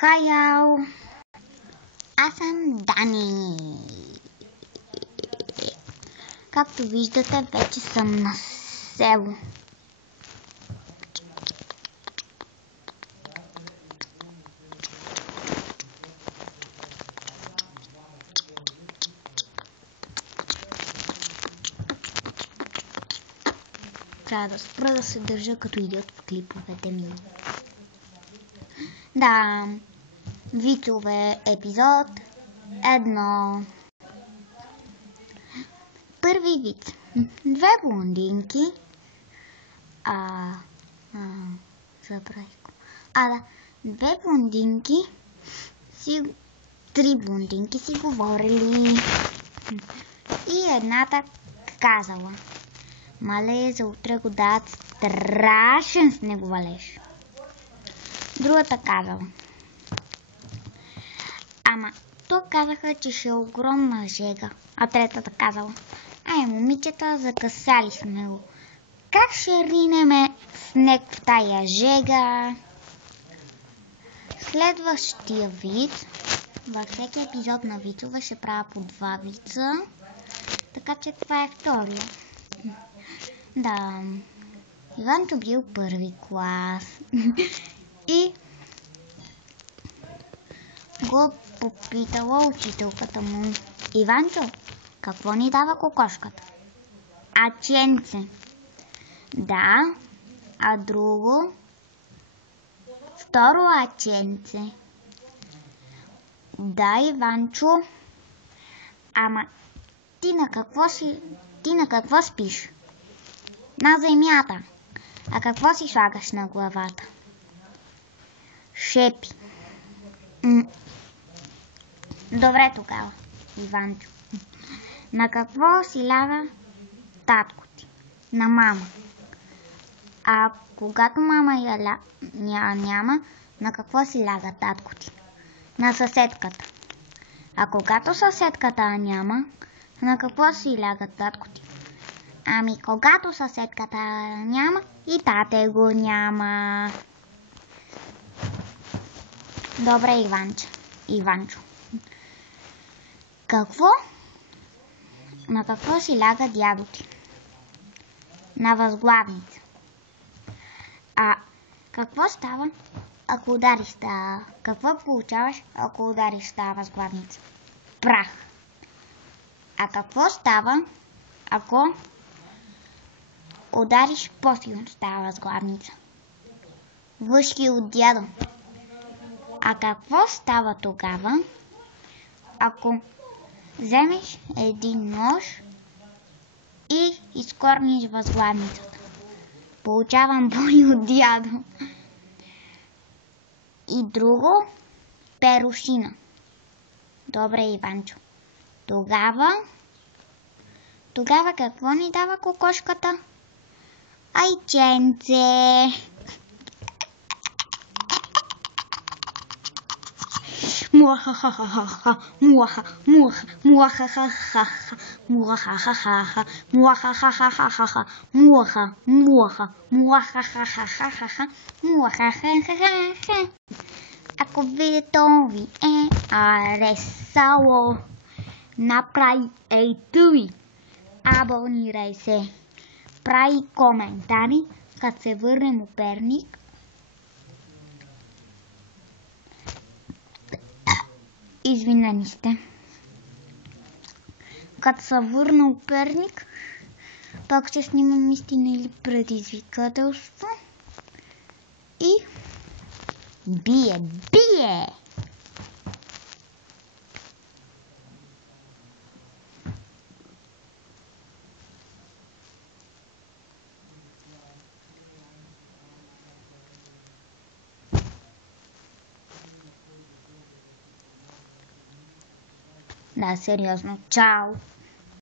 Хаяо! Аз съм Дани. Както виждате, вече съм на село. Трябва да спра да се държа като идиот в клиповете ми. Да, вицове епизод 1. Първи виц. Две блондинки. Две блондинки три блондинки си говорили. И едната казала: мале, за утре го дадат страшен снеговалеж. Другата казала: ама то казаха, че ще е огромна жега. А третата казала: момичета, закъсали сме го. Как ще ринеме снег в тая жега? Следващия виц. Във всеки епизод на вицове ще правя по 2 вица. Така че това е втория. Да, Иванчо бил първи клас. И го попитала учителката му: Иванчо, какво ни дава кокошката? Аченце. Да, а друго? Второ аченце. Да, Иванчо. Ама ти на какво спиш? На земята. А какво си слагаш на главата? Шепи. Добре тогава, Иванчо. На какво си ляга татко ти? На мама. А когато мама я няма, на какво си ляга татко ти? На съседката. А когато съседката няма, на какво си ляга татко ти? Ами когато съседката няма, и тате го няма. Добре, Иванчо. На какво си ляга дядо ти? На възглавница. А какво става, ако удариш Какво получаваш, ако удариш тази възглавница? Прах. А какво става, ако удариш по-силно с тази възглавница? Въшки от дядо. А какво става тогава, ако вземеш един нож и изкорниш възглавницата? Получавам бой от дядо. И друго, перушина. Добре, Иванчо. Тогава какво ни дава кокошката? Айченце. Муахахахаха, муахахахаха, муахахахаха, муахахахаха, муахахахаха, муахахахаха. Ако видеото ви е аресало, направи туй, абонирай се, прави коментари, като се върнем у Перник. Извинени сте. Като се върна у Перник, пак ще снимам истина или предизвикателство. И бие! Да, сериозно. Чао!